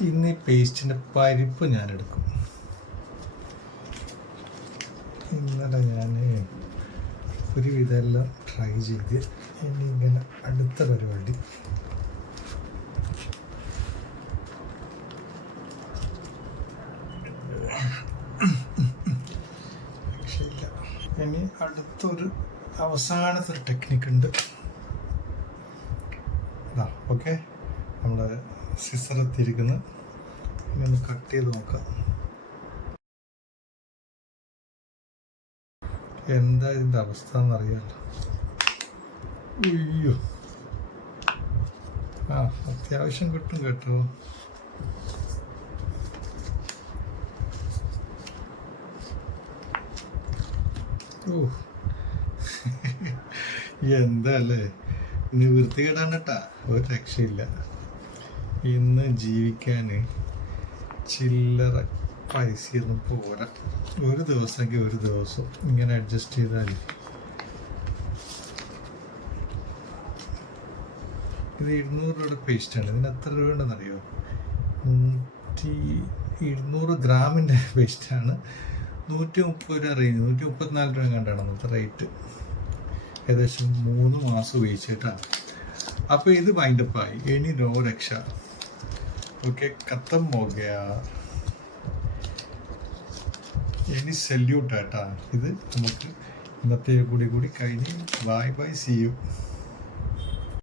ഇന്ന് ഈ പേസ്റ്റിന്റെ പരിപ്പ് ഞാൻ എടുക്കും ഇന്നലെ ഞാൻ ഒരുവിധം ട്രൈ ചെയ്ത് ഇനി ഇങ്ങനെ അടുത്ത പരിപാടി. ഇനി അടുത്തൊരു അവസാനത്തെ ഒരു ടെക്നിക്കുണ്ട് ഓക്കെ? നമ്മുടെ സിസർ എത്തിയിരിക്കുന്നത് ഇനി ഒന്ന് കട്ട് ചെയ്ത് നോക്കാം. എന്താ ഇതിന്റെ അവസ്ഥ എന്നറിയാമല്ലോ അയ്യോ. ആ അത്യാവശ്യം കിട്ടും കേട്ടോ. ഓ. എന്താ അല്ലേ? ഇനി വൃത്തികേടാണ് കേട്ടാ ഒരു രക്ഷയില്ല. ഇന്ന് ജീവിക്കാൻ ചില്ലറ പൈസയൊന്നും പോരാ. ഒരു ദിവസമെങ്കിൽ ഒരു ദിവസം ഇങ്ങനെ അഡ്ജസ്റ്റ് ചെയ്താൽ ഇത് ഇരുന്നൂറ് രൂപയുടെ പേസ്റ്റാണ് ഇതിന് എത്ര രൂപ ഉണ്ടെന്നറിയോ? നൂറ്റി ഇരുന്നൂറ് ഗ്രാമിന്റെ പേസ്റ്റാണ് നൂറ്റി മുപ്പത് രൂപ റേഞ്ച് നൂറ്റി മുപ്പത്തിനാല് രൂപ കണ്ടാണ് അന്നത്തെ റേറ്റ് ഏകദേശം മൂന്ന് മാസം ഉപയോഗിച്ചിട്ടാണ് അപ്പോൾ ഇത് വൈൻഡപ്പായി ഇനി നോ രക്ഷ. ഓക്കെ हो गया ഇനി സെല്യൂട്ട് ആട്ടാ. ഇത് നമുക്ക് ഇന്നത്തെ കൂടി കൂടി കഴിഞ്ഞ്. Bye bye C U